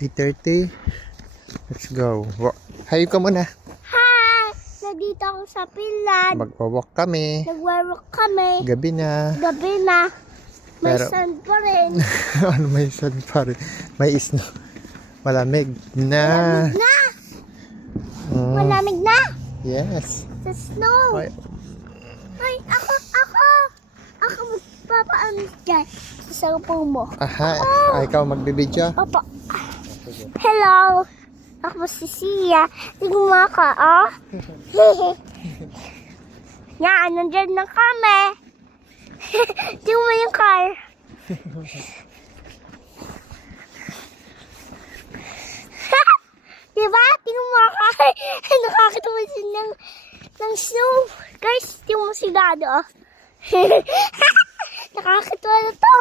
8:30. Let's go. Hi ka muna. Hi! Nandito ako sa Finland. Magwa-walk kami. Nagwa-walk kami. Gabi na. Gabi na. May Pero- sun pa rin. Ano may sun pa rin? May snow. Malamig na. Malamig na! Mm, Malamig na! yes. Sa snow! Ay, Ay, ako! Ako magpapaano dyan sa cellphone mo. aha. Ikaw magbibidyo? Opo. Hello! Ako si Sia. Tingnan mo ako, oh. Yan, nandyan na kami. Tingnan mo yung car. Diba? Tingnan mo ako. Nakakatawa siya ng snow. Guys, tingnan mo si Dado, oh. Nakakatawa na to.